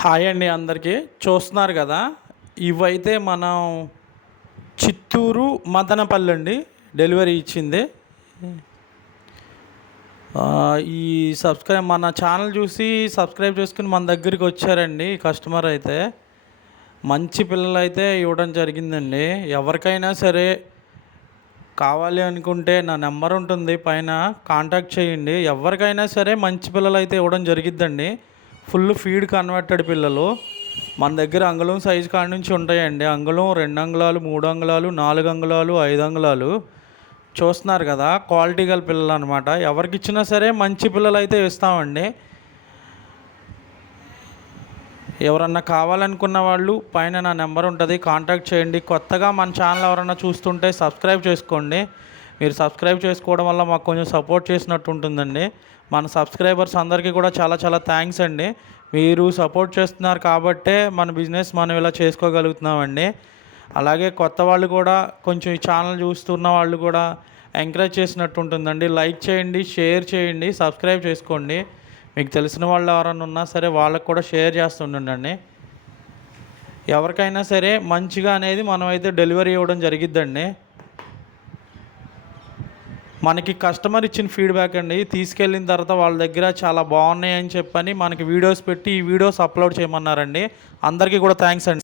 Hi అండి అందరికీ. చూస్తున్నారు కదా, ఇవైతే మనం చిత్తూరు మదనపల్లి అండి డెలివరీ ఇచ్చింది. ఈ మన ఛానల్ చూసి సబ్స్క్రైబ్ చేసుకుని మన దగ్గరికి వచ్చారండి ఈ కస్టమర్ అయితే. మంచి పిల్లలు అయితే ఇవ్వడం జరిగిందండి. ఎవరికైనా సరే కావాలి అనుకుంటే నా నెంబర్ ఉంటుంది పైన, కాంటాక్ట్ చేయండి. ఎవరికైనా సరే మంచి పిల్లలు అయితే ఇవ్వడం జరిగిద్దండి. ఫుల్ ఫీడ్ కన్వర్టెడ్ పిల్లలు మన దగ్గర అంగుళం సైజు కాడ నుంచి ఉంటాయండి. అంగుళం, 2 అంగుళాలు, 3 అంగుళాలు, 4 అంగుళాలు, 5 అంగుళాలు. చూస్తున్నారు కదా, క్వాలిటీ గల పిల్లలు అనమాట. ఎవరికి ఇచ్చినా సరే మంచి పిల్లలు అయితే ఇస్తామండి. ఎవరన్నా కావాలనుకున్న వాళ్ళు పైన నా నెంబర్ ఉంటుంది, కాంటాక్ట్ చేయండి. కొత్తగా మన ఛానల్ ఎవరన్నా చూస్తుంటే సబ్స్క్రైబ్ చేసుకోండి. మీరు సబ్స్క్రైబ్ చేసుకోవడం వల్ల మాకు కొంచెం సపోర్ట్ చేసినట్టు ఉంటుందండి. మన సబ్స్క్రైబర్స్ అందరికీ కూడా చాలా చాలా థ్యాంక్స్ అండి. మీరు సపోర్ట్ చేస్తున్నారు కాబట్టే మన బిజినెస్ మనం ఇలా చేసుకోగలుగుతున్నామండి. అలాగే కొత్త వాళ్ళు కూడా కొంచెం ఈ ఛానల్ చూస్తున్న వాళ్ళు కూడా ఎంకరేజ్ చేసినట్టు ఉంటుందండి. లైక్ చేయండి, షేర్ చేయండి, సబ్స్క్రైబ్ చేసుకోండి. మీకు తెలిసిన వాళ్ళు ఎవరైనా ఉన్నా సరే వాళ్ళకు కూడా షేర్ చేస్తుండండి. ఎవరికైనా సరే మంచిగా అనేది మనమైతే డెలివరీ ఇవ్వడం జరిగిద్దండి. మనకి కస్టమర్ ఇచ్చిన ఫీడ్బ్యాక్ అండి. తీసుకెళ్ళిన తర్వాత వాళ్ళ దగ్గర చాలా బాగున్నాయి అని చెప్పని మనకి వీడియోస్ పెట్టి ఈ వీడియోస్ అప్లోడ్ చేయమన్నారండి. అందరికీ కూడా థ్యాంక్స్ అండి.